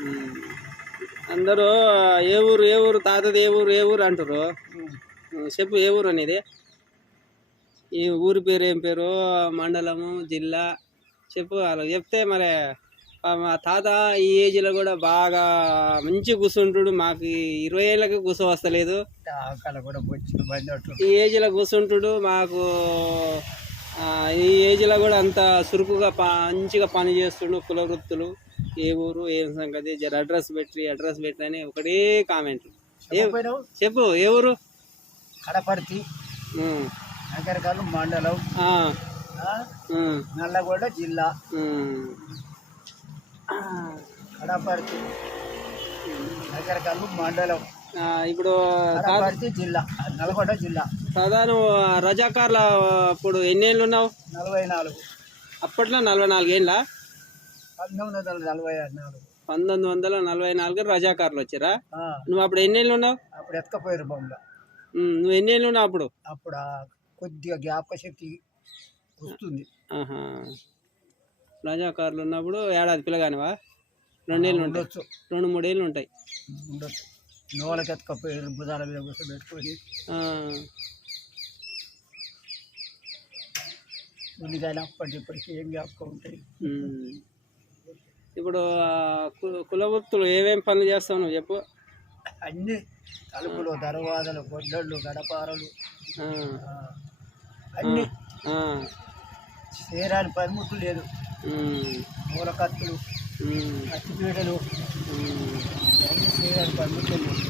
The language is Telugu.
ఉమ్. అందరూ ఏ ఊరు తాతది ఏ ఊరు అంటారు. చెప్పు ఏ ఊరు అనేది, ఈ ఊరి పేరు ఏం పేరు, మండలము, జిల్లా చెప్పు. అలా చెప్తే మరి మా తాత ఈ ఏజ్లో కూడా బాగా మంచి కూర్చుంటాడు. మాకు 20 ఏళ్ళకి కూర్చో వస్తలేదు. ఈ ఏజ్లో కూర్చుంటాడు. మాకు ఈ ఏజ్లో కూడా అంత చురుకుగా మంచిగా పని చేస్తుండు. కుల వృత్తులు. ఏ ఊరు ఏం సంగతి, జర అడ్రస్ పెట్టి అని ఒకటే కామెంట్. చెప్పు ఏ ఊరు? కడపర్తి, నగరకల్లు మండలం, నల్లగొండ జిల్లా. కడపర్తి, నగరకల్లు మండలం, ఇప్పుడు కడపర్తి జిల్లా, నల్గొండ జిల్లా. సాధారణ రజాకార్ల అప్పుడు ఎన్ని ఏళ్ళు ఉన్నావు? 44. అప్పట్లో 44 ఏళ్ళ? 1944. 1944 రజాకార్లు వచ్చారా? నువ్వు అప్పుడు ఎన్ని ఏళ్ళు ఉన్నావు? అప్పుడు ఎత్తుకపోయారు బొమ్మల. నువ్వు ఎన్ని ఏళ్ళు ఉన్నావు అప్పుడు? అప్పుడు కొద్దిగా జ్ఞాపక శక్తి వస్తుంది. రజాకార్లు ఉన్నప్పుడు ఏడాది పిల్లగానివా? 2 ఏళ్ళు ఉండొచ్చు, 2-3 ఏళ్ళు ఉంటాయి ఉండొచ్చు. నోళ్ళకి ఎత్తుకపోయారు, బుధాల మీద కూర్చోబెట్టుకొని. ముందుగానే అప్పటికి ఏం జ్ఞాపకం ఉంటాయి. ఇప్పుడు కుల వృత్తులు ఏమేమి పనులు చేస్తావు నువ్వు చెప్పు? అన్ని తలుపులు, దర్వాజలు, గొడ్డళ్ళు, గడపారలు, అన్ని. చేరాని పనిముట్లు లేదు. మూల కత్తులు, కత్తిపీటలు, అన్ని చేరాని పనిముట్లు లేవు.